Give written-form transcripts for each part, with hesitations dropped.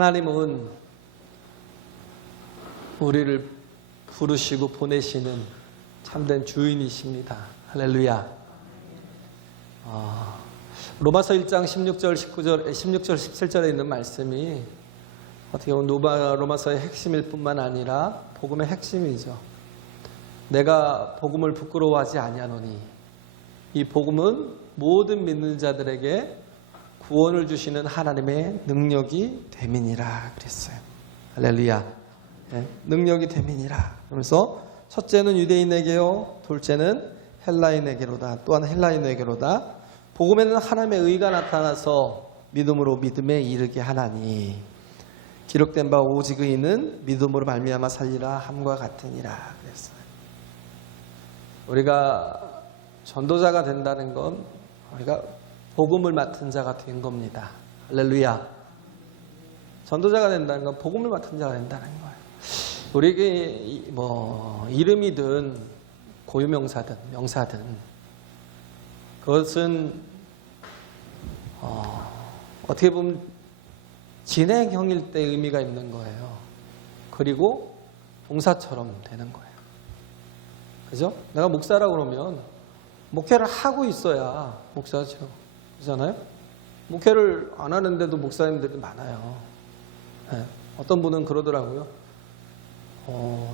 하나님은 우리를 부르시고 보내시는 참된 주인이십니다. 할렐루야. 로마서 1장 16절 17절에 있는 말씀이 어떻게 보면 로마서의 핵심일 뿐만 아니라 복음의 핵심이죠. 내가 복음을 부끄러워하지 아니하노니 이 복음은 모든 믿는 자들에게 구원을 주시는 하나님의 능력이 됨이니라 그랬어요. 할렐루야. 네, 능력이 됨이니라. 그래서 첫째는 유대인에게요, 둘째는 헬라인에게로다. 또한 헬라인에게로다. 복음에는 하나님의 의가 나타나서 믿음으로 믿음에 이르게 하나니 기록된 바 오직 의인은 믿음으로 말미암아 살리라 함과 같으니라 그랬어요. 우리가 전도자가 된다는 건 우리가 복음을 맡은 자가 된 겁니다. 할렐루야. 전도자가 된다는 건 복음을 맡은 자가 된다는 거예요. 우리에게 이름이든 고유명사든 명사든 그것은 어떻게 보면 진행형일 때 의미가 있는 거예요. 그리고 봉사처럼 되는 거예요. 그죠? 내가 목사라고 그러면 목회를 하고 있어야 목사죠. 그렇잖아요? 목회를 안 하는데도 목사님들이 많아요. 네. 어떤 분은 그러더라고요.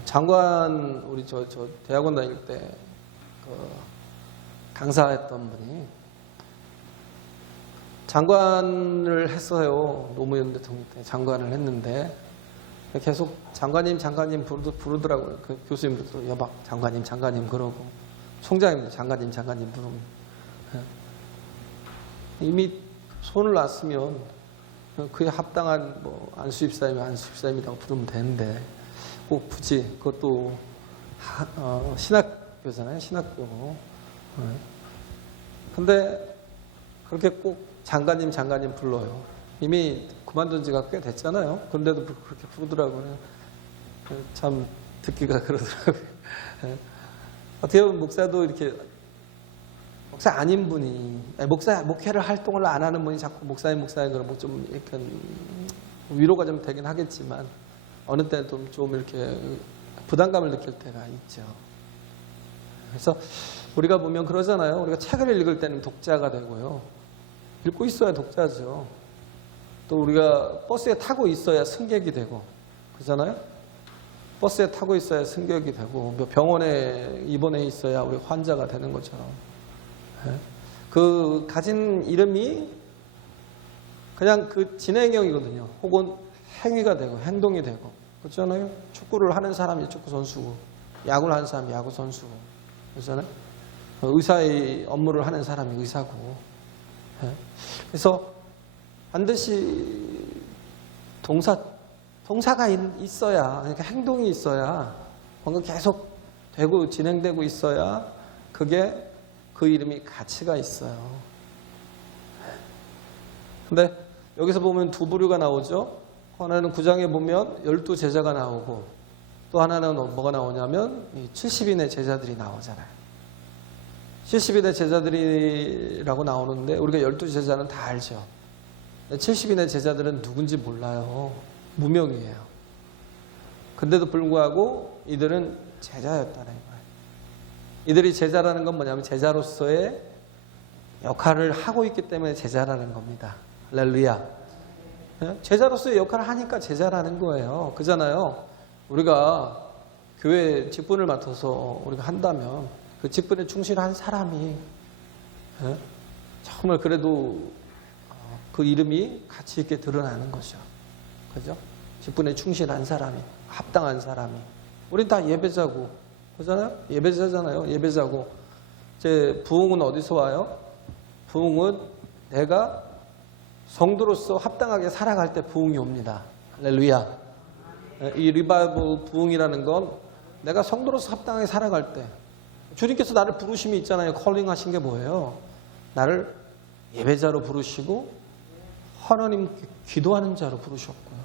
장관, 우리 저 대학원 다닐 때 강사했던 분이 장관을 했어요. 노무현 대통령 때 장관을 했는데 계속 장관님 부르더라고요. 그 교수님들도 여박 장관님 그러고 총장님도 장관님 부르고 이미 손을 놨으면 그에 합당한 안수집사이면 안수집사님이라고 부르면 되는데 꼭 굳이 그것도 신학교잖아요. 신학교. 근데 그렇게 꼭 장관님 불러요. 이미 그만둔 지가 꽤 됐잖아요. 그런데도 그렇게 부르더라고요. 참 듣기가 그러더라고요. 어떻게 보면 목사도 이렇게 목사 아닌 분이 목회를 활동을 안 하는 분이 자꾸 목사님 그러면 좀 이렇게 위로가 좀 되긴 하겠지만 어느 때는 좀 이렇게 부담감을 느낄 때가 있죠. 그래서 우리가 보면 그러잖아요. 우리가 책을 읽을 때는 독자가 되고요. 읽고 있어야 독자죠. 또 우리가 버스에 타고 있어야 승객이 되고 그러잖아요. 버스에 타고 있어야 승객이 되고 병원에 입원해 있어야 우리 환자가 되는 것처럼 그 가진 이름이 그냥 그 진행형이거든요. 혹은 행위가 되고 행동이 되고 그렇잖아요. 축구를 하는 사람이 축구 선수고 야구를 하는 사람이 야구 선수고 그렇잖아요. 의사의 업무를 하는 사람이 의사고 그래서 반드시 동사가 있어야 그러니까 행동이 있어야 뭔가 계속 되고 진행되고 있어야 그게 그 이름이 가치가 있어요. 근데 여기서 보면 두 부류가 나오죠. 하나는 9장에 보면 12제자가 나오고 또 하나는 뭐가 나오냐면 70인의 제자들이 나오잖아요. 70인의 제자들이라고 나오는데 우리가 12제자는 다 알죠. 70인의 제자들은 누군지 몰라요. 무명이에요. 근데도 불구하고 이들은 제자였다는 거예요. 이들이 제자라는 건 뭐냐면 제자로서의 역할을 하고 있기 때문에 제자라는 겁니다. 할렐루야. 제자로서의 역할을 하니까 제자라는 거예요. 그잖아요. 우리가 교회 직분을 맡아서 우리가 한다면 그 직분에 충실한 사람이 정말 그래도 그 이름이 가치 있게 드러나는 거죠. 그죠? 직분에 충실한 사람이, 합당한 사람이. 우린 다 예배자고, 그잖아요? 예배자잖아요. 예배자고. 제 부흥은 어디서 와요? 부흥은 내가 성도로서 합당하게 살아갈 때 부흥이 옵니다. 할렐루야. 이 리바이벌 부흥이라는 건 내가 성도로서 합당하게 살아갈 때 주님께서 나를 부르심이 있잖아요. 컬링 하신 게 뭐예요? 나를 예배자로 부르시고 하나님 기도하는 자로 부르셨고요.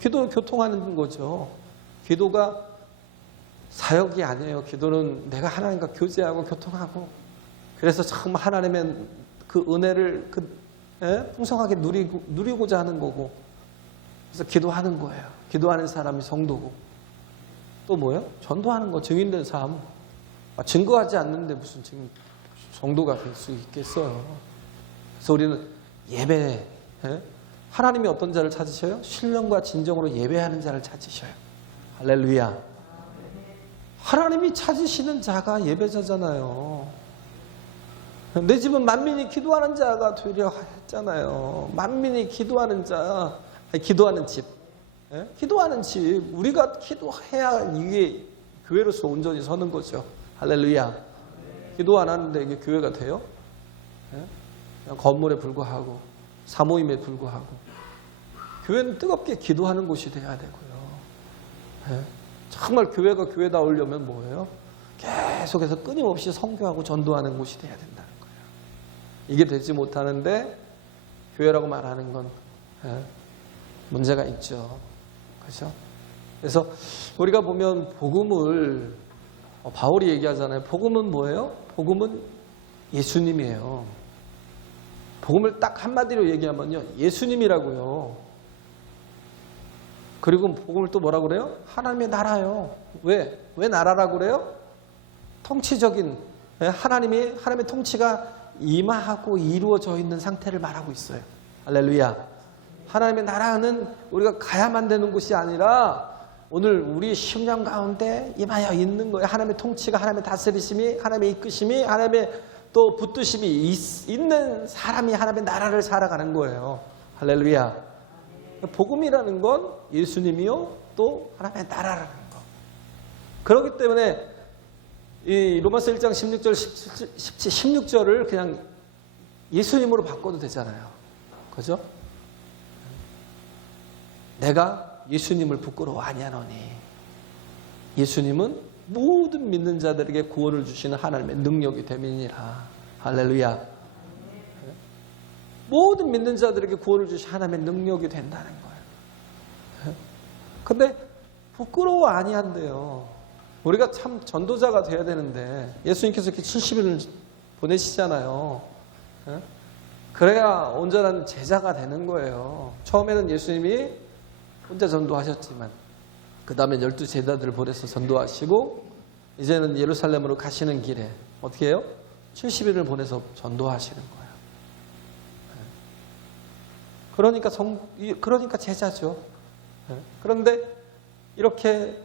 기도는 교통하는 거죠. 기도가 사역이 아니에요. 기도는 내가 하나님과 교제하고 교통하고 그래서 정말 하나님의 그 은혜를 풍성하게 누리고자 하는 거고 그래서 기도하는 거예요. 기도하는 사람이 성도고. 또 뭐예요? 전도하는 거, 증인된 삶. 증거하지 않는데 무슨 성도가 될 수 있겠어요. 그래서 우리는 예배, 하나님이 어떤 자를 찾으셔요? 신령과 진정으로 예배하는 자를 찾으셔요. 할렐루야. 하나님이 찾으시는 자가 예배자잖아요. 내 집은 만민이 기도하는 자가 되려 했잖아요. 만민이 기도하는 자, 기도하는 집. 기도하는 집. 우리가 기도해야 이게 교회로서 온전히 서는 거죠. 할렐루야. 기도 안 하는데 이게 교회가 돼요? 그냥 건물에 불과하고 사모임에 불과하고. 교회는 뜨겁게 기도하는 곳이 돼야 되고요. 정말 교회가 교회다우려면 뭐예요? 계속해서 끊임없이 선교하고 전도하는 곳이 돼야 된다는 거예요. 이게 되지 못하는데 교회라고 말하는 건 문제가 있죠. 그렇죠? 그래서 우리가 보면 복음을 바울이 얘기하잖아요. 복음은 뭐예요? 복음은 예수님이에요. 복음을 딱 한마디로 얘기하면요. 예수님이라고요. 그리고 복음을 또 뭐라고 그래요? 하나님의 나라요. 왜? 왜 나라라고 그래요? 통치적인 하나님의 통치가 임하고 이루어져 있는 상태를 말하고 있어요. 할렐루야. 하나님의 나라는 우리가 가야만 되는 곳이 아니라 오늘 우리 심령 가운데 임하여 있는 거예요. 하나님의 통치가, 하나님의 다스리심이, 하나님의 이끄심이, 하나님의 또 붙드심이 있는 사람이 하나님의 나라를 살아가는 거예요. 할렐루야. 복음이라는 건 예수님이요 또 하나님의 나라라는 거. 그렇기 때문에 이 로마서 1장 16절, 16절을 그냥 예수님으로 바꿔도 되잖아요. 그죠? 내가 예수님을 부끄러워 아니하노니. 예수님은 모든 믿는 자들에게 구원을 주시는 하나님의 능력이 됨이니라. 할렐루야. 모든 믿는 자들에게 구원을 주시는 하나님의 능력이 된다는 거예요. 근데 부끄러워 아니한대요. 우리가 참 전도자가 돼야 되는데 예수님께서 이렇게 70일을 보내시잖아요. 그래야 온전한 제자가 되는 거예요. 처음에는 예수님이 혼자 전도하셨지만 그 다음에 12제자들을 보내서 전도하시고 이제는 예루살렘으로 가시는 길에 어떻게 해요? 70일을 보내서 전도하시는 거예요. 그러니까 제자죠. 그런데 이렇게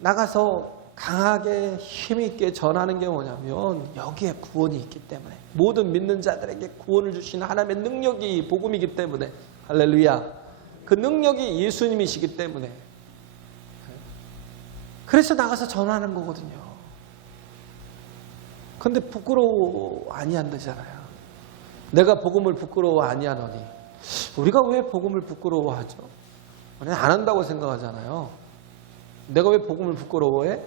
나가서 강하게 힘있게 전하는 게 뭐냐면 여기에 구원이 있기 때문에 모든 믿는 자들에게 구원을 주시는 하나님의 능력이 복음이기 때문에 할렐루야. 그 능력이 예수님이시기 때문에 그래서 나가서 전하는 거거든요. 근데 부끄러워 아니한다잖아요. 내가 복음을 부끄러워 아니하노니. 우리가 왜 복음을 부끄러워하죠? 우리는 안 한다고 생각하잖아요. 내가 왜 복음을 부끄러워해?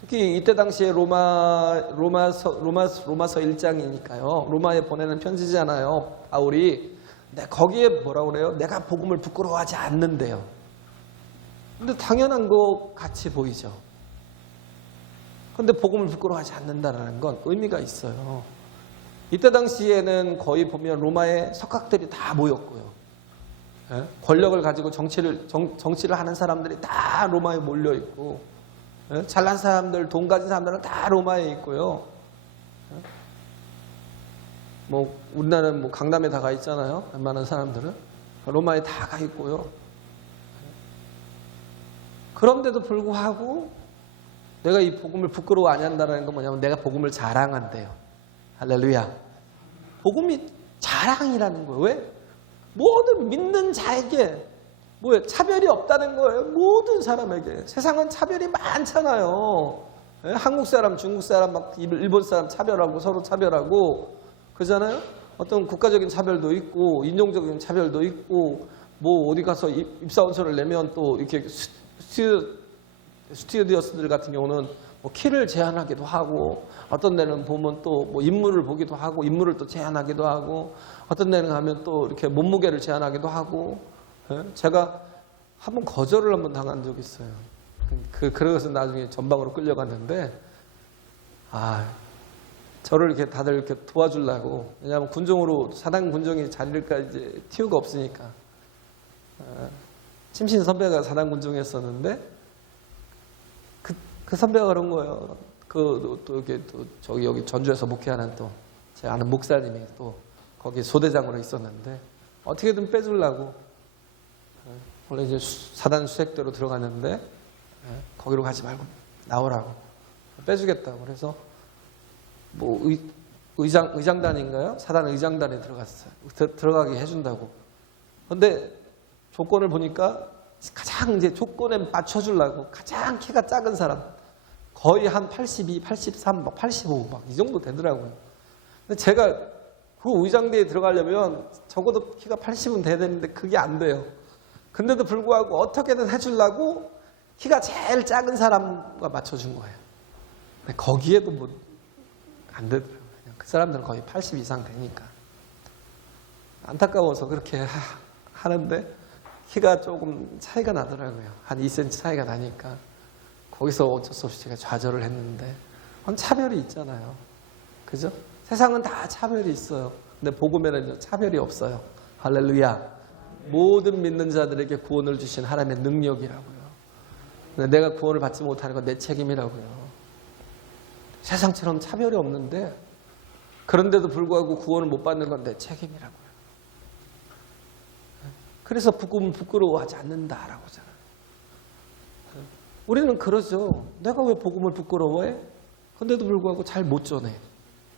특히 이때 당시에 로마서 1장이니까요. 로마에 보내는 편지잖아요. 바울이. 거기에 뭐라고 그래요? 내가 복음을 부끄러워하지 않는데요. 근데 당연한 거 같이 보이죠. 근데 복음을 부끄러워하지 않는다는 건 의미가 있어요. 이때 당시에는 거의 보면 로마의 석학들이 다 모였고요. 권력을 가지고 정치를 하는 사람들이 다 로마에 몰려 있고, 잘난 사람들, 돈 가진 사람들은 다 로마에 있고요. 뭐 우리나라는 뭐 강남에 다 가 있잖아요. 웬만한 사람들은 로마에 다 가 있고요. 그런데도 불구하고 내가 이 복음을 부끄러워 안 한다는 건 뭐냐면 내가 복음을 자랑한대요. 할렐루야. 복음이 자랑이라는 거예요. 왜? 모든 믿는 자에게 뭐예요? 차별이 없다는 거예요. 모든 사람에게. 세상은 차별이 많잖아요. 한국 사람, 중국 사람, 막 일본 사람 차별하고 서로 차별하고 그러잖아요. 어떤 국가적인 차별도 있고 인종적인 차별도 있고 뭐 어디 가서 입사원서를 내면 또 이렇게 스튜어디어스들 같은 경우는 뭐 키를 제한하기도 하고 어떤 데는 보면 또 뭐 인물을 보기도 하고 인물을 또 제한하기도 하고 어떤 데는 가면 또 이렇게 몸무게를 제한하기도 하고 제가 한번 거절을 한번 당한 적이 있어요. 그래서 나중에 전방으로 끌려갔는데 저를 이렇게 다들 이렇게 도와주려고 왜냐하면 군종으로 사당 군종이 자리를까지 튀우가 없으니까 심신 선배가 사단군 중에 있었는데 그 선배가 그런 거예요. 저기 여기 전주에서 목회하는 또 제 아는 목사님이 또 거기 소대장으로 있었는데 어떻게든 빼주려고 원래 이제 사단 수색대로 들어갔는데 거기로 가지 말고 나오라고 빼주겠다고 그래서 뭐 의장단인가요? 사단 의장단에 들어갔어요. 들어가게 해준다고. 근데 조건을 보니까 가장 이제 조건에 맞춰주려고 가장 키가 작은 사람 거의 한 82, 83, 85 막 이 정도 되더라고요. 근데 제가 그 의장대에 들어가려면 적어도 키가 80은 돼야 되는데 그게 안 돼요. 근데도 불구하고 어떻게든 해주려고 키가 제일 작은 사람과 맞춰준 거예요. 근데 거기에도 뭐 안 되더라고요. 그 사람들은 거의 80 이상 되니까. 안타까워서 그렇게 하는데 키가 조금 차이가 나더라고요. 한 2cm 차이가 나니까. 거기서 어쩔 수 없이 제가 좌절을 했는데 차별이 있잖아요. 그죠? 세상은 다 차별이 있어요. 근데 복음에는 차별이 없어요. 할렐루야. 모든 믿는 자들에게 구원을 주신 하나님의 능력이라고요. 근데 내가 구원을 받지 못하는 건 내 책임이라고요. 세상처럼 차별이 없는데 그런데도 불구하고 구원을 못 받는 건 내 책임이라고요. 그래서 복음은 부끄러워하지 않는다라고 하잖아요. 우리는 그러죠. 내가 왜 복음을 부끄러워해? 그런데도 불구하고 잘 못 전해.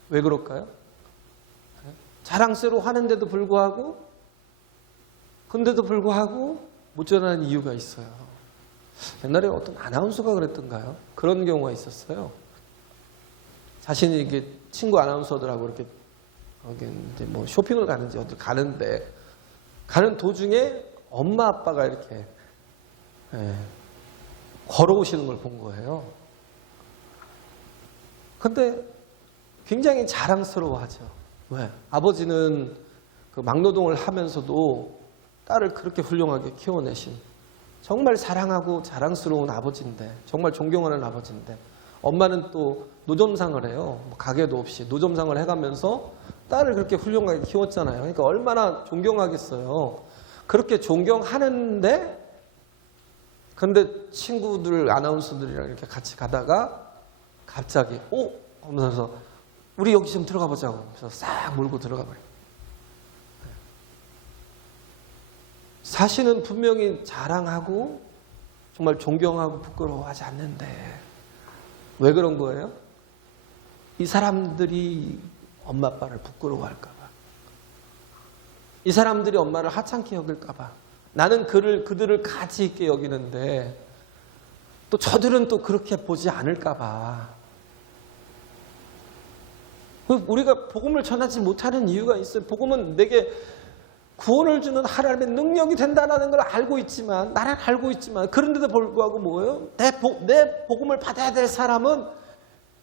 왜 그럴까요? 자랑스러워 하는데도 불구하고 근데도 불구하고 못 전하는 이유가 있어요. 옛날에 어떤 아나운서가 그랬던가요? 그런 경우가 있었어요. 자신이 이게 친구 아나운서들하고 이렇게 이제 뭐 쇼핑을 가는지 어디 가는데 가는 도중에 엄마 아빠가 이렇게 걸어오시는 걸 본 거예요. 근데 굉장히 자랑스러워하죠. 왜? 아버지는 그 막노동을 하면서도 딸을 그렇게 훌륭하게 키워내신 정말 사랑하고 자랑스러운 아버지인데 정말 존경하는 아버지인데 엄마는 또 노점상을 해요. 가게도 없이 노점상을 해가면서 딸을 그렇게 훌륭하게 키웠잖아요. 그러니까 얼마나 존경하겠어요. 그렇게 존경하는데 근데 친구들 아나운서들이랑 이렇게 같이 가다가 갑자기 하면서 우리 여기 좀 들어가 보자고 그래서 싹 몰고 들어가 버려요. 사실은 분명히 자랑하고 정말 존경하고 부끄러워하지 않는데 왜 그런 거예요? 이 사람들이 엄마 아빠를 부끄러워할까 봐. 이 사람들이 엄마를 하찮게 여길까 봐. 나는 그들을 가치 있게 여기는데 또 저들은 또 그렇게 보지 않을까 봐. 우리가 복음을 전하지 못하는 이유가 있어요. 복음은 내게 구원을 주는 하나님의 능력이 된다는 걸 알고 있지만 나는 알고 있지만 그런데도 불구하고 뭐예요? 내 복음을 받아야 될 사람은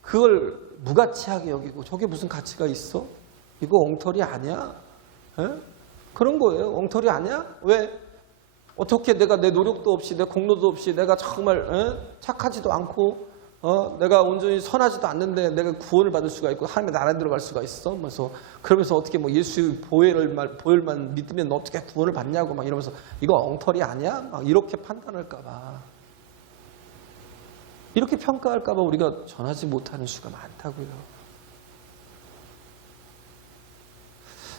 그걸 무가치하게 여기고 저게 무슨 가치가 있어? 이거 엉터리 아니야? 에? 그런 거예요. 엉터리 아니야? 왜? 어떻게 내가 내 노력도 없이 내 공로도 없이 내가 정말 착하지도 않고 내가 온전히 선하지도 않는데 내가 구원을 받을 수가 있고 하나님의 나라에 들어갈 수가 있어? 그러면서 어떻게 뭐 예수 보혈만 믿으면 어떻게 구원을 받냐고 막 이러면서 이거 엉터리 아니야? 막 이렇게 판단할까 봐. 이렇게 평가할까 봐 우리가 전하지 못하는 수가 많다고요.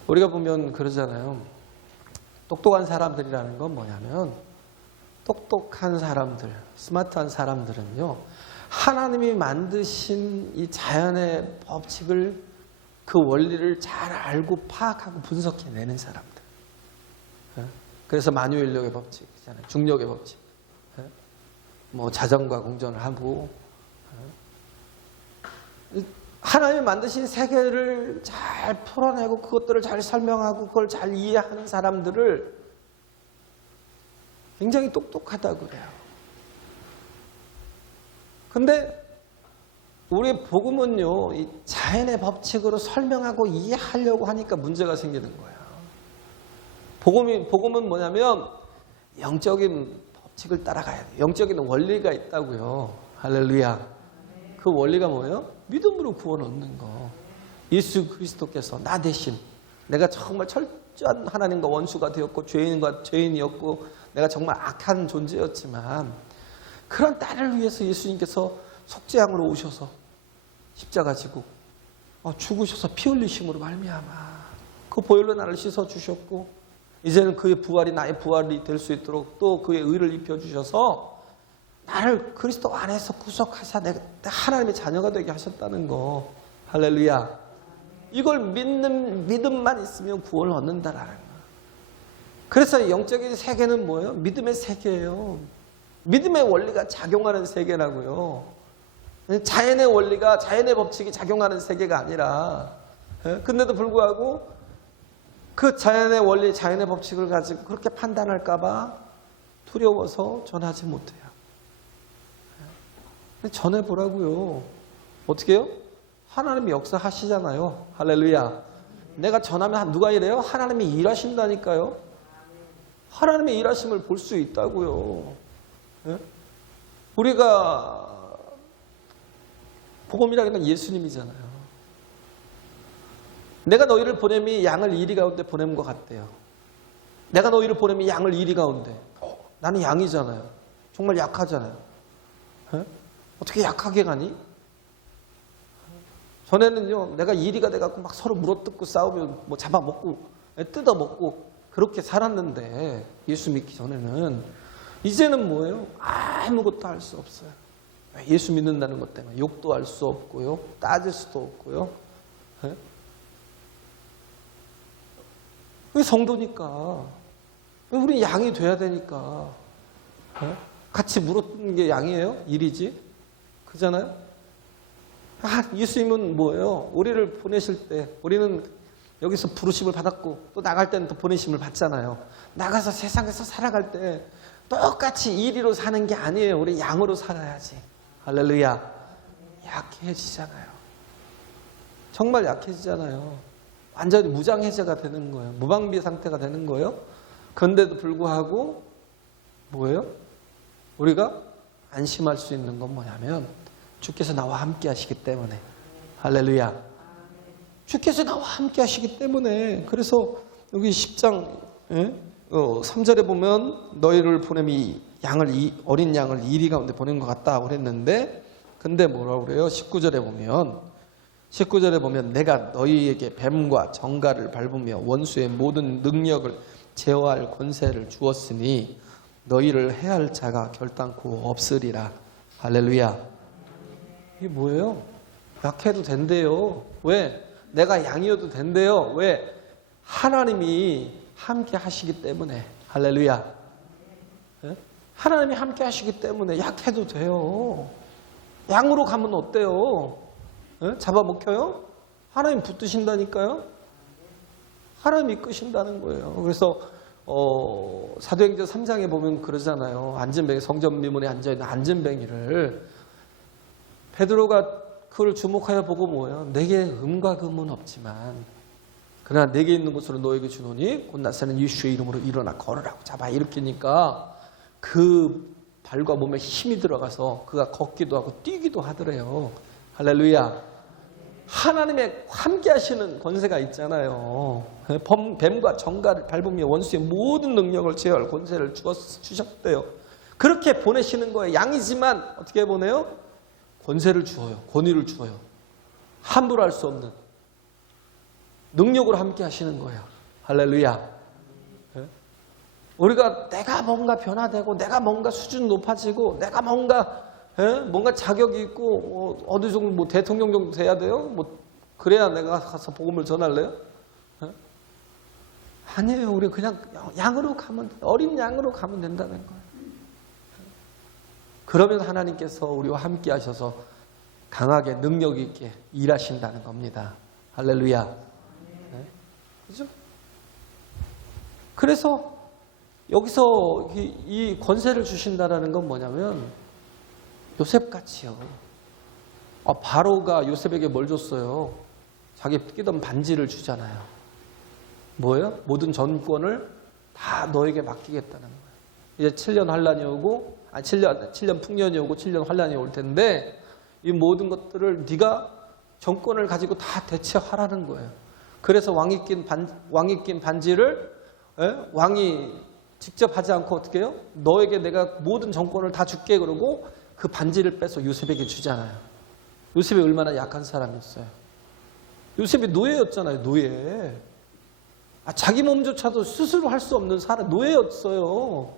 우리가 보면 그러잖아요. 똑똑한 사람들이라는 건 뭐냐면 똑똑한 사람들, 스마트한 사람들은요. 하나님이 만드신 이 자연의 법칙을 그 원리를 잘 알고 파악하고 분석해내는 사람들. 그래서 만유인력의 법칙이잖아요. 중력의 법칙. 뭐 자전과 공전을 하고 하나님이 만드신 세계를 잘 풀어내고 그것들을 잘 설명하고 그걸 잘 이해하는 사람들을 굉장히 똑똑하다고 그래요. 근데 우리 복음은요, 이 자연의 법칙으로 설명하고 이해하려고 하니까 문제가 생기는 거예요. 복음은 뭐냐면 영적인 법칙을 따라가야 돼요. 영적인 원리가 있다고요. 할렐루야. 그 원리가 뭐예요? 믿음으로 구원 얻는 거. 예수 그리스도께서 나 대신 내가 정말 철저한 하나님과 원수가 되었고 죄인이었고 내가 정말 악한 존재였지만 그런 딸을 위해서 예수님께서 속죄양으로 오셔서 십자가 지고 죽으셔서 피 흘리심으로 말미암아 그 보혈로 나를 씻어주셨고 이제는 그의 부활이 나의 부활이 될 수 있도록 또 그의 의를 입혀주셔서 나를 그리스도 안에서 구속하사 내가 하나님의 자녀가 되게 하셨다는 거. 할렐루야. 이걸 믿음만 있으면 구원을 얻는다라는 거. 그래서 영적인 세계는 뭐예요? 믿음의 세계예요. 믿음의 원리가 작용하는 세계라고요. 자연의 원리가, 자연의 법칙이 작용하는 세계가 아니라, 근데도 불구하고 그 자연의 원리, 자연의 법칙을 가지고 그렇게 판단할까봐 두려워서 전하지 못해요. 전해보라고요. 어떻게 해요? 하나님이 역사하시잖아요. 할렐루야. 내가 전하면 누가 이래요? 하나님이 일하신다니까요. 하나님의 일하심을 볼 수 있다고요. 우리가 복음이라는 건 예수님이잖아요. 내가 너희를 보냄이 양을 이리 가운데 보낸 것 같대요. 내가 너희를 보냄이 양을 이리 가운데. 나는 양이잖아요. 정말 약하잖아요. 어떻게 약하게 가니? 전에는요, 내가 이리가 돼갖고 막 서로 물어뜯고 싸우면 뭐 잡아먹고 뜯어먹고 그렇게 살았는데 예수 믿기 전에는 이제는 뭐예요? 아무것도 할 수 없어요. 예수 믿는다는 것 때문에 욕도 할 수 없고요. 따질 수도 없고요. 왜 성도니까. 우리 양이 돼야 되니까. 같이 물어뜯는 게 양이에요? 일이지? 그잖아요? 예수님은 뭐예요? 우리를 보내실 때 우리는 여기서 부르심을 받았고 또 나갈 때는 또 보내심을 받잖아요. 나가서 세상에서 살아갈 때 똑같이 이리로 사는 게 아니에요. 우리 양으로 살아야지. 할렐루야. 약해지잖아요. 정말 약해지잖아요. 완전히 무장해제가 되는 거예요. 무방비 상태가 되는 거예요. 그런데도 불구하고 뭐예요? 우리가 안심할 수 있는 건 뭐냐면 주께서 나와 함께 하시기 때문에. 할렐루야. 주께서 나와 함께 하시기 때문에. 그래서 여기 10장 3절에 보면 너희를 보냄이 어린 양을 이리 가운데 보낸 것 같다 그랬는데 근데 뭐라고 그래요? 19절에 보면 내가 너희에게 뱀과 정갈을 밟으며 원수의 모든 능력을 제어할 권세를 주었으니 너희를 해할 자가 결단코 없으리라. 할렐루야. 이게 뭐예요? 약해도 된대요. 왜? 내가 양이어도 된대요. 왜? 하나님이 함께 하시기 때문에. 할렐루야. 하나님이 함께 하시기 때문에 약해도 돼요. 양으로 가면 어때요? 잡아먹혀요? 하나님 붙드신다니까요. 하나님이 이끄신다는 거예요. 그래서 사도행전 3장에 보면 그러잖아요. 안전뱅이, 성전 미문에 앉아있는 안전뱅이를 베드로가 그걸 주목하여 보고 뭐예요? 내게 금과 금은 없지만 그러나 내게 있는 것으로 너에게 주노니 곧 나사는 예수의 이름으로 일어나 걸으라고 잡아 일으키니까 그 발과 몸에 힘이 들어가서 그가 걷기도 하고 뛰기도 하더래요. 할렐루야. 하나님의 함께 하시는 권세가 있잖아요. 뱀과 정갈을 밟으며 원수의 모든 능력을 제어할 권세를 주셨대요. 그렇게 보내시는 거예요. 양이지만 어떻게 보내요? 권세를 주어요. 권위를 주어요. 함부로 할 수 없는 능력으로 함께 하시는 거예요. 할렐루야. 우리가 내가 뭔가 변화되고 내가 뭔가 수준 높아지고 내가 뭔가 자격이 있고 어느 정도 뭐 대통령 정도 돼야 돼요? 뭐 그래야 내가 가서 복음을 전할래요? 아니에요. 우리 그냥 양으로 가면 어린 양으로 가면 된다는 거예요. 그러면 하나님께서 우리와 함께 하셔서 강하게 능력 있게 일하신다는 겁니다. 할렐루야. 그죠? 그래서 여기서 이 권세를 주신다는 건 뭐냐면 요셉같이요. 바로가 요셉에게 뭘 줬어요? 자기 끼던 반지를 주잖아요. 뭐예요? 모든 전권을 다 너에게 맡기겠다는 거예요. 이제 7년 환란이 오고 7년 풍년이 오고 7년 환란이 올 텐데 이 모든 것들을 네가 정권을 가지고 다 대체하라는 거예요. 그래서 왕이 낀 반지를 왕이 직접 하지 않고 어떻게 해요? 너에게 내가 모든 정권을 다 줄게 그러고 그 반지를 빼서 요셉에게 주잖아요. 요셉이 얼마나 약한 사람이었어요. 요셉이 노예였잖아요. 노예. 자기 몸조차도 스스로 할 수 없는 사람, 노예였어요.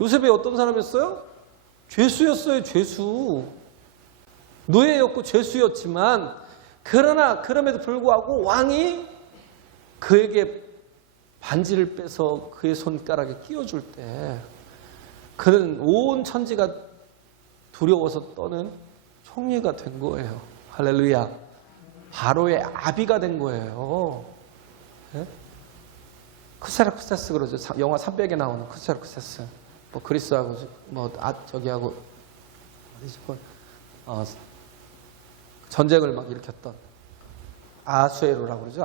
요셉이 어떤 사람이었어요? 죄수였어요. 죄수. 노예였고 죄수였지만 그러나 그럼에도 불구하고 왕이 그에게 반지를 빼서 그의 손가락에 끼워줄 때 그는 온 천지가 두려워서 떠는 총리가 된 거예요. 할렐루야. 바로의 아비가 된 거예요. 네? 크세라크세스 그러죠. 영화 300에 나오는 크세라크세스. 뭐 그리스하고 저기하고 전쟁을 막 일으켰던 아하수에로라고 그러죠.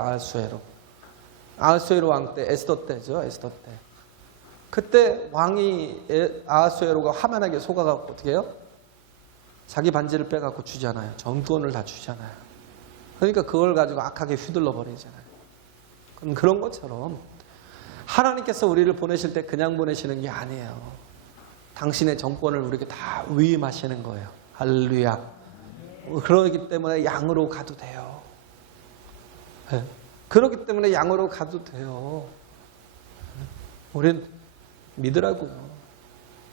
아하수에로 왕 때, 에스더 때죠. 에스더 때. 그때 왕이 아하수에로가 하만에게 속아갖고 어떻게 해요? 자기 반지를 빼갖고 주잖아요. 정권을 다 주잖아요. 그러니까 그걸 가지고 악하게 휘둘러 버리잖아요. 그런 것처럼 하나님께서 우리를 보내실 때 그냥 보내시는 게 아니에요. 당신의 정권을 우리에게 다 위임하시는 거예요. 할렐루야. 그러기 때문에 양으로 가도 돼요. 네. 그렇기 때문에 양으로 가도 돼요. 우린 믿으라고요.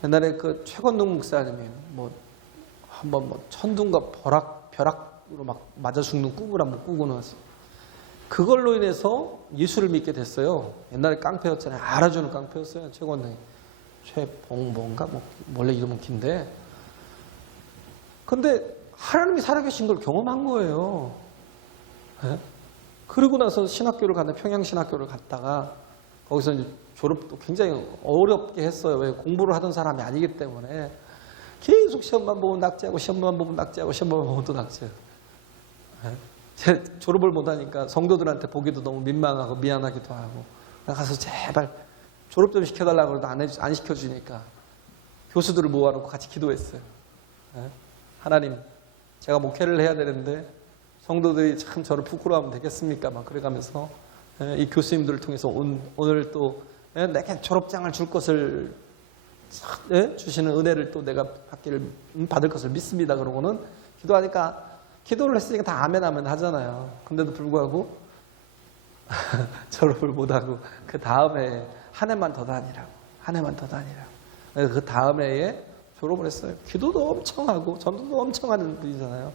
옛날에 그 최건동 목사님이 한번 천둥과 벼락으로 막 맞아 죽는 꿈을 한번 꾸고 나서 그걸로 인해서 예수를 믿게 됐어요. 옛날에 깡패였잖아요. 알아주는 깡패였어요. 최건동이. 최봉봉가? 원래 이름은 긴데. 근데 하나님이 살아계신 걸 경험한 거예요. 네? 그러고 나서 신학교를 갔는데 평양신학교를 갔다가 거기서 이제 졸업도 굉장히 어렵게 했어요. 왜? 공부를 하던 사람이 아니기 때문에 계속 시험만 보면 낙제하고 시험만 보면 낙제하고 시험만 보면 또 낙제하고. 네? 제 졸업을 못하니까 성도들한테 보기도 너무 민망하고 미안하기도 하고 가서 제발 졸업 좀 시켜달라고 해도 안 시켜주니까 교수들을 모아놓고 같이 기도했어요. 네? 하나님, 제가 목회를 해야 되는데 성도들이 참 저를 부끄러워하면 되겠습니까? 막 그래가면서 이 교수님들을 통해서 오늘 또 내게 졸업장을 줄 것을 주시는 은혜를 또 내가 받을 것을 믿습니다. 그러고는 기도하니까 기도를 했으니까 다 아멘 하잖아요. 근데도 불구하고 졸업을 못하고 그 다음에 한 해만 더 다니라고. 그 다음 해에 졸업을 했어요. 기도도 엄청 하고 전도도 엄청 하는 분이잖아요.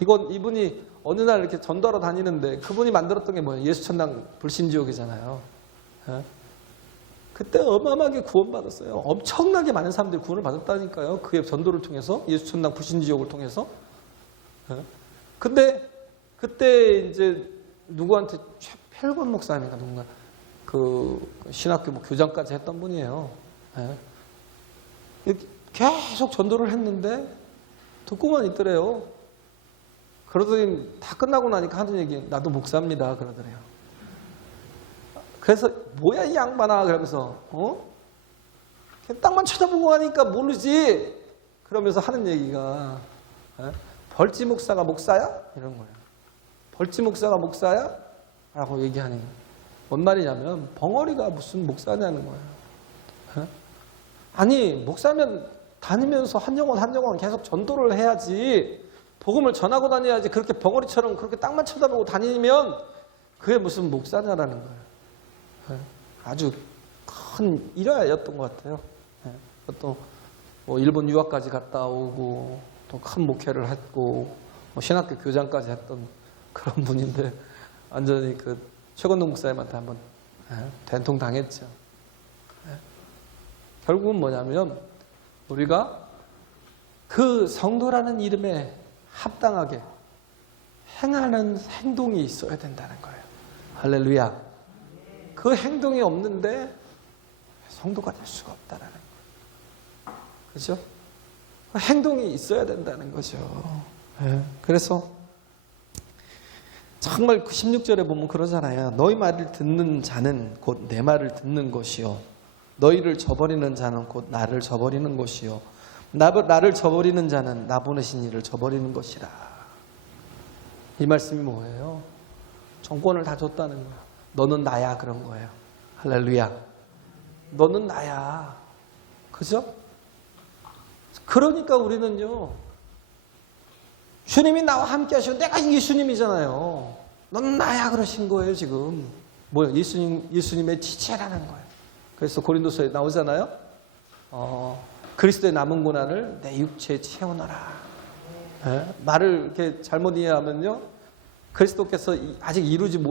이분이 어느 날 이렇게 전도하러 다니는데 그분이 만들었던 게 뭐예요? 예수천당 불신지옥이잖아요. 그때 어마어마하게 구원받았어요. 엄청나게 많은 사람들이 구원을 받았다니까요. 그의 전도를 통해서, 예수천당 불신지옥을 통해서. 근데 그때 이제 누구한테 최펠권 목사님인가 누군가 그 신학교 교장까지 했던 분이에요. 계속 전도를 했는데 듣고만 있더래요. 그러더니 다 끝나고 나니까 하는 얘기, 나도 목사입니다 그러더래요. 그래서 뭐야 이 양반아 그러면서 땅만 쳐다보고 하니까 모르지 그러면서 하는 얘기가 벌지 목사가 목사야? 이런 거예요. 벌지 목사가 목사야? 라고 얘기하니 뭔 말이냐면 벙어리가 무슨 목사냐는 거예요. 아니 목사면 다니면서 한 영혼 계속 전도를 해야지, 복음을 전하고 다녀야지. 그렇게 벙어리처럼 그렇게 땅만 쳐다보고 다니면 그게 무슨 목사냐라는 거예요. 아주 큰 일화였던 것 같아요. 또 뭐 일본 유학까지 갔다 오고 또 큰 목회를 했고 뭐 신학교 교장까지 했던 그런 분인데 완전히 그 최건동 목사님한테 한번 된통 당했죠. 결국은 뭐냐면 우리가 그 성도라는 이름에 합당하게 행하는 행동이 있어야 된다는 거예요. 할렐루야. 그 행동이 없는데 성도가 될 수가 없다는 거예요. 그렇죠? 행동이 있어야 된다는 거죠. 그래서 정말 그 16절에 보면 그러잖아요. 너희 말을 듣는 자는 곧 내 말을 듣는 것이요, 너희를 저버리는 자는 곧 나를 저버리는 것이요, 나를 저버리는 자는 나 보내신 이를 저버리는 것이라. 이 말씀이 뭐예요? 정권을 다 줬다는 거예요. 너는 나야 그런 거예요. 할렐루야. 너는 나야. 그죠? 그러니까 우리는요, 주님이 나와 함께 하시고 내가 예수님이잖아요. 넌 나야 그러신 거예요, 지금. 뭐요? 예수님의 지체라는 거예요. 그래서 고린도서에 나오잖아요. 그리스도의 남은 고난을 내 육체에 채워넣어라. 네? 말을 이렇게 잘못 이해하면요, 그리스도께서 아직 이루지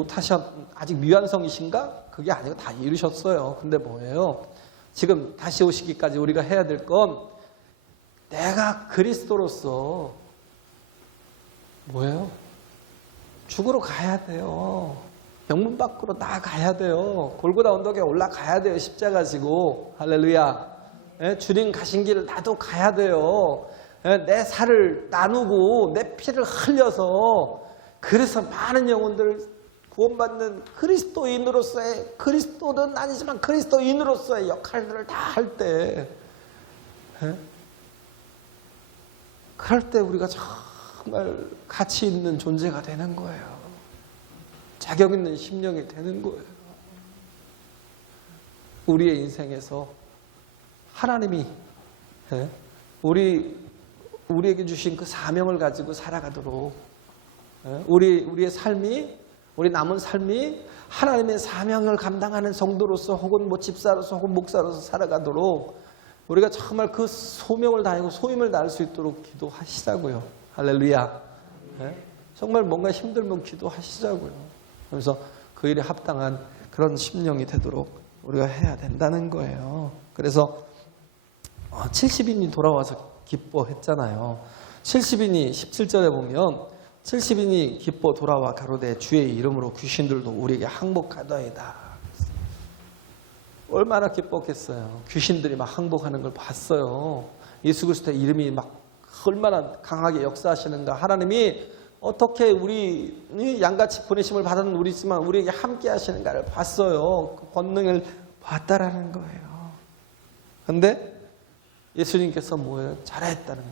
아직 미완성이신가? 그게 아니고 다 이루셨어요. 근데 뭐예요? 지금 다시 오시기까지 우리가 해야 될 건, 내가 그리스도로서 뭐예요? 죽으러 가야 돼요. 영문 밖으로 나가야 돼요. 골고다 언덕에 올라가야 돼요. 십자가 지고. 할렐루야. 예? 주님 가신 길을 나도 가야 돼요. 예? 내 살을 나누고 내 피를 흘려서, 그래서 많은 영혼들 구원받는 그리스도인으로서의, 그리스도는 아니지만 그리스도인으로서의 역할들을 다 할 때, 예? 그럴 때 우리가 정말 가치 있는 존재가 되는 거예요. 자격 있는 심령이 되는 거예요. 우리의 인생에서 하나님이 우리에게 주신 그 사명을 가지고 살아가도록, 우리의 삶이, 우리 남은 삶이 하나님의 사명을 감당하는 성도로서, 혹은 뭐 집사로서, 혹은 목사로서 살아가도록 우리가 정말 그 소명을 다하고 소임을 다할 수 있도록 기도하시자고요. 할렐루야. 정말 뭔가 힘들면 기도하시자고요. 그래서 그 일에 합당한 그런 심령이 되도록 우리가 해야 된다는 거예요. 그래서 70인이 돌아와서 기뻐했잖아요. 70인이 17절에 보면 70인이 기뻐 돌아와 가로되 주의 이름으로 귀신들도 우리에게 항복하더이다. 얼마나 기뻤겠어요. 귀신들이 막 항복하는 걸 봤어요. 예수 그리스도의 이름이 막 얼마나 강하게 역사하시는가. 하나님이 어떻게 우리 양같이 보내심을 받은 우리지만 우리에게 함께 하시는가를 봤어요. 그 권능을 봤다라는 거예요. 그런데 예수님께서 뭐예요? 잘했다는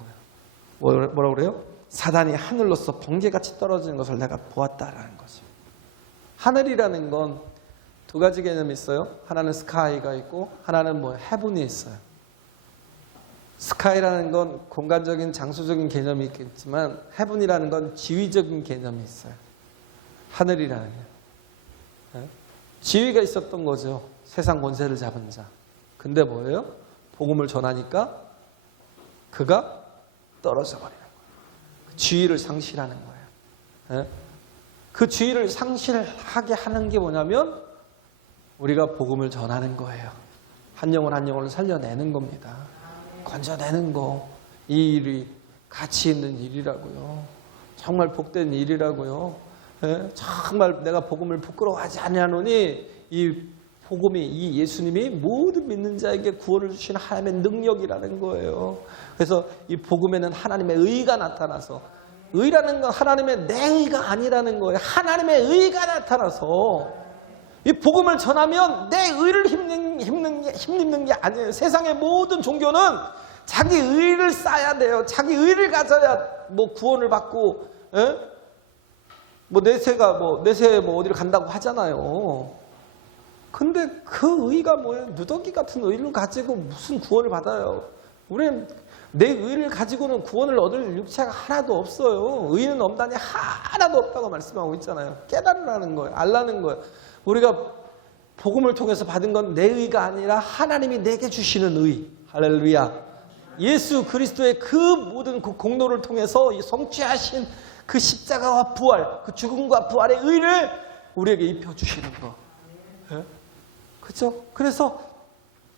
거예요. 뭐라고 그래요? 사단이 하늘로서 번개같이 떨어지는 것을 내가 보았다라는 거죠. 하늘이라는 건 두 가지 개념이 있어요. 하나는 스카이가 있고 하나는 헤븐이 있어요. 스카이라는 건 공간적인 장소적인 개념이 있겠지만 헤븐이라는 건 지위적인 개념이 있어요. 하늘이라는 게. 지위가 있었던 거죠. 세상 권세를 잡은 자. 근데 뭐예요? 복음을 전하니까 그가 떨어져 버리는 거예요. 그 지위를 상실하는 거예요. 그 지위를 상실하게 하는 게 뭐냐면 우리가 복음을 전하는 거예요. 한 영혼 한 영혼을 살려내는 겁니다. 건져내는 거, 이 일이 가치 있는 일이라고요. 정말 복된 일이라고요. 정말 내가 복음을 부끄러워하지 아니하노니 이 복음이, 이 예수님이 모든 믿는 자에게 구원을 주시는 하나님의 능력이라는 거예요. 그래서 이 복음에는 하나님의 의가 나타나서, 의라는 건 하나님의 내 의가 아니라는 거예요. 하나님의 의가 나타나서 이 복음을 전하면 내 의를 힘입는 게 아니에요. 세상의 모든 종교는 자기 의를 쌓아야 돼요. 자기 의를 가져야 구원을 받고, 내세 어디를 간다고 하잖아요. 근데 그 의가 뭐예요? 누더기 같은 의를 가지고 무슨 구원을 받아요? 우리는 내 의를 가지고는 구원을 얻을 육체가 하나도 없어요. 의는 없다니 하나도 없다고 말씀하고 있잖아요. 깨달으라는 거예요. 알라는 거예요. 우리가 복음을 통해서 받은 건 내 의가 아니라 하나님이 내게 주시는 의. 할렐루야. 예수 그리스도의 그 모든 그 공로를 통해서 성취하신 그 십자가와 부활, 그 죽음과 부활의 의를 우리에게 입혀주시는 거. 그렇죠? 그래서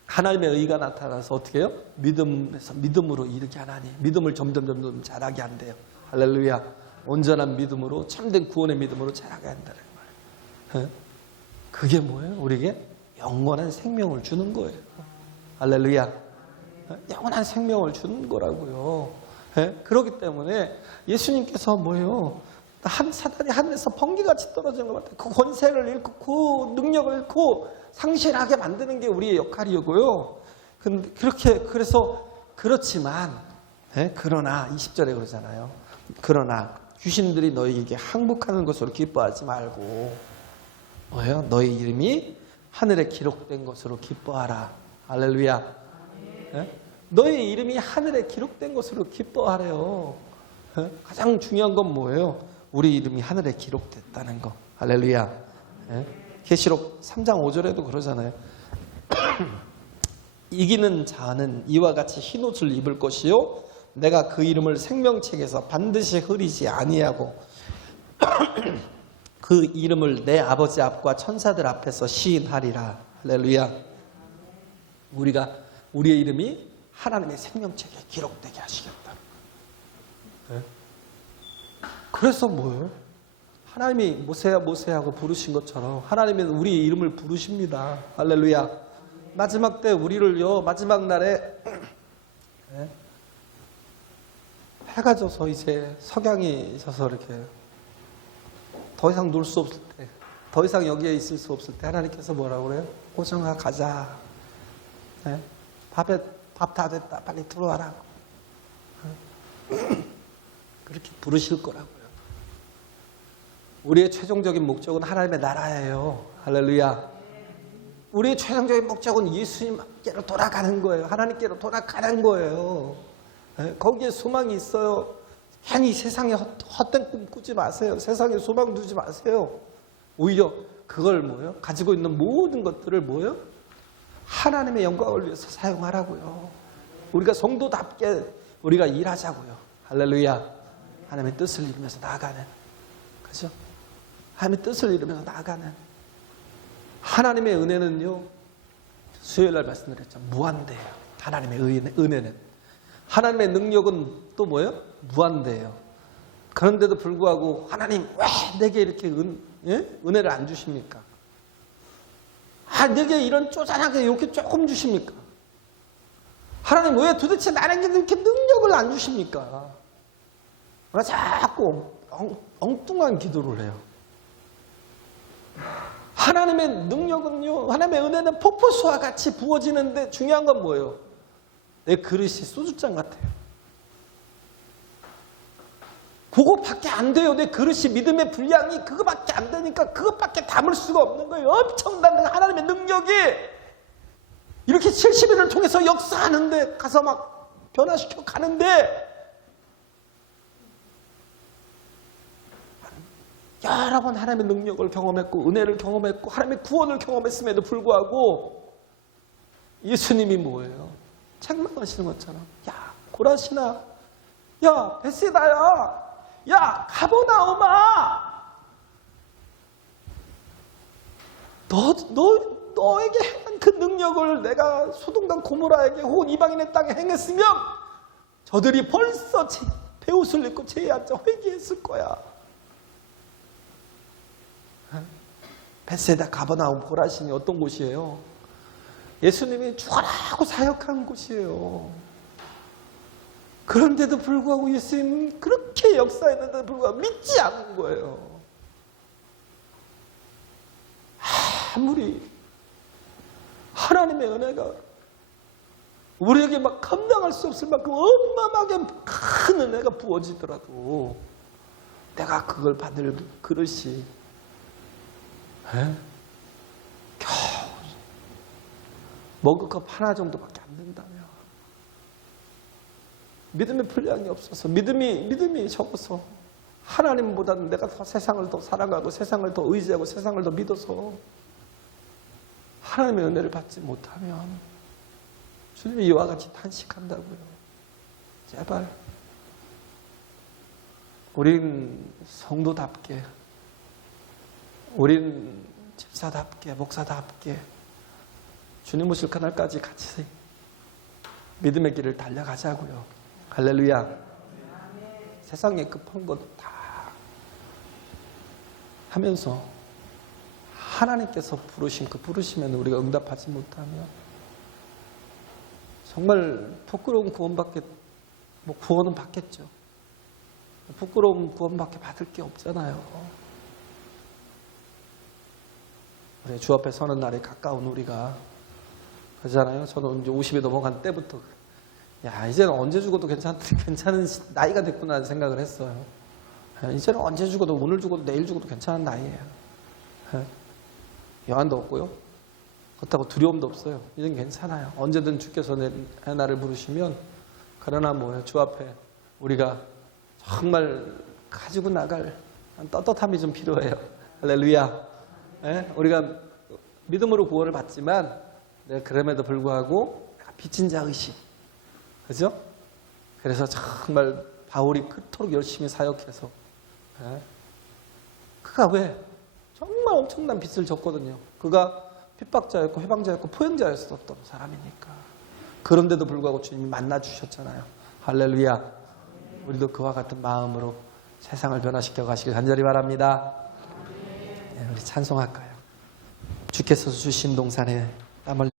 하나님의 의가 나타나서 어떻게 해요? 믿음으로 이렇게 하나니 믿음을 점점 자라게 한대요. 할렐루야. 온전한 믿음으로, 참된 구원의 믿음으로 자라게 한다는 거예요. 그게 뭐예요? 우리에게 영원한 생명을 주는 거예요. 할렐루야. 영원한 생명을 주는 거라고요. 그렇기 때문에 예수님께서 뭐예요? 사단이 하늘에서 번개같이 떨어지는 것 같아요. 그 권세를 잃고 그 능력을 잃고 상실하게 만드는 게 우리의 역할이고요. 그래서 그렇지만, 그러나 20절에 그러잖아요. 그러나 귀신들이 너희에게 항복하는 것으로 기뻐하지 말고 뭐예요? 너희 이름이 하늘에 기록된 것으로 기뻐하라. 할렐루야. 예? 너의 이름이 하늘에 기록된 것으로 기뻐하래요. 예? 가장 중요한 건 뭐예요? 우리 이름이 하늘에 기록됐다는 거. 할렐루야. 예? 계시록 3장 5절에도 그러잖아요. 이기는 자는 이와 같이 흰 옷을 입을 것이요 내가 그 이름을 생명책에서 반드시 흐리지 아니하고 그 이름을 내 아버지 앞과 천사들 앞에서 시인하리라. 할렐루야. 우리의 이름이 하나님의 생명책에 기록되게 하시겠다. 네? 그래서 뭐예요? 하나님이 모세야 모세하고 부르신 것처럼 하나님은 우리의 이름을 부르십니다. 할렐루야. 마지막 때 우리를요, 마지막 날에 네? 해가 져서 이제 석양이 져서 이렇게 더 이상 놀 수 없을 때, 더 이상 여기에 있을 수 없을 때 하나님께서 뭐라고 그래요? 호정아 가자. 네? 밥 다 됐다. 빨리 들어와라. 그렇게 부르실 거라고요. 우리의 최종적인 목적은 하나님의 나라예요. 할렐루야. 우리의 최종적인 목적은 예수님께로 돌아가는 거예요. 하나님께로 돌아가는 거예요. 네? 거기에 소망이 있어요. 괜히 세상에 헛된 꿈 꾸지 마세요. 세상에 소망 두지 마세요. 오히려 그걸 뭐예요? 가지고 있는 모든 것들을 뭐예요? 하나님의 영광을 위해서 사용하라고요. 우리가 성도답게 우리가 일하자고요. 할렐루야. 하나님의 뜻을 이루면서 나아가는. 그죠? 하나님의 뜻을 이루면서 나아가는. 하나님의 은혜는요. 수요일 날 말씀드렸죠. 무한대예요. 하나님의 은혜는. 하나님의 능력은 또 뭐예요? 무한대예요. 그런데도 불구하고 하나님 왜 내게 이렇게 은혜를 안 주십니까? 내게 이런 쪼잔하게 이렇게 조금 주십니까? 하나님 왜 도대체 나에게 이렇게 능력을 안 주십니까? 왜 자꾸 엉뚱한 기도를 해요? 하나님의 능력은요, 하나님의 은혜는 폭포수와 같이 부어지는데 중요한 건 뭐예요? 내 그릇이 소주잔 같아요. 그거밖에 안 돼요. 내 그릇이 믿음의 분량이 그거밖에 안 되니까 그것밖에 담을 수가 없는 거예요. 엄청난 하나님의 능력이 이렇게 70일을 통해서 역사하는데 가서 막 변화시켜 가는데 여러 번 하나님의 능력을 경험했고 은혜를 경험했고 하나님의 구원을 경험했음에도 불구하고 예수님이 뭐예요? 책망하시는 것처럼 야 고라시나 야 베세다야 야 가버나움아 너에게 행한 그 능력을 내가 소돔과 고모라에게 혹은 이방인의 땅에 행했으면 저들이 벌써 베옷을 입고 제에 앉아 회개했을 거야. 베세다 가버나움 고라신이 어떤 곳이에요? 예수님이 죽어라고 사역한 곳이에요. 그런데도 불구하고 예수님은 그렇게 역사했는데도 불구하고 믿지 않는 거예요. 아무리 하나님의 은혜가 우리에게 막 감당할 수 없을 만큼 어마어마하게 큰 은혜가 부어지더라도 내가 그걸 받을 그릇이 겨우 머그컵 하나 정도밖에 안 된다면 믿음의 분량이 없어서 믿음이 적어서 하나님보다는 내가 더 세상을 더 사랑하고 세상을 더 의지하고 세상을 더 믿어서 하나님의 은혜를 받지 못하면 주님이 이와 같이 탄식한다고요. 제발 우린 성도답게 우린 집사답게 목사답게 주님 오실 그날까지 같이 믿음의 길을 달려가자고요. 할렐루야. 세상에 급한 것 다 하면서 하나님께서 부르신 그 부르시면 우리가 응답하지 못하면 정말 부끄러운 구원밖에 구원은 받겠죠. 부끄러운 구원밖에 받을 게 없잖아요. 우리 주 앞에 서는 날이 가까운 우리가 그러잖아요. 저는 이제 50이 넘어간 때부터 야 이제는 언제 죽어도 괜찮은 나이가 됐구나 하는 생각을 했어요. 이제는 언제 죽어도 오늘 죽어도 내일 죽어도 괜찮은 나이예요. 여한도 없고요. 그렇다고 두려움도 없어요. 이건 괜찮아요. 언제든 주께서 내 나를 부르시면, 그러나 뭐예요? 주 앞에 우리가 정말 가지고 나갈 떳떳함이 좀 필요해요. 할렐루야. 예? 우리가 믿음으로 구원을 받지만, 그럼에도 불구하고 빚진 자 의식, 그죠? 그래서 정말 바울이 그토록 열심히 사역해서, 예? 그가 왜 정말 엄청난 빚을 졌거든요. 그가 핍박자였고 해방자였고 포행자였었던 사람이니까. 그런데도 불구하고 주님이 만나주셨잖아요. 할렐루야. 우리도 그와 같은 마음으로 세상을 변화시켜 가시길 간절히 바랍니다. 네, 우리 찬송할까요? 주께서 주신 동산에 땀 흘려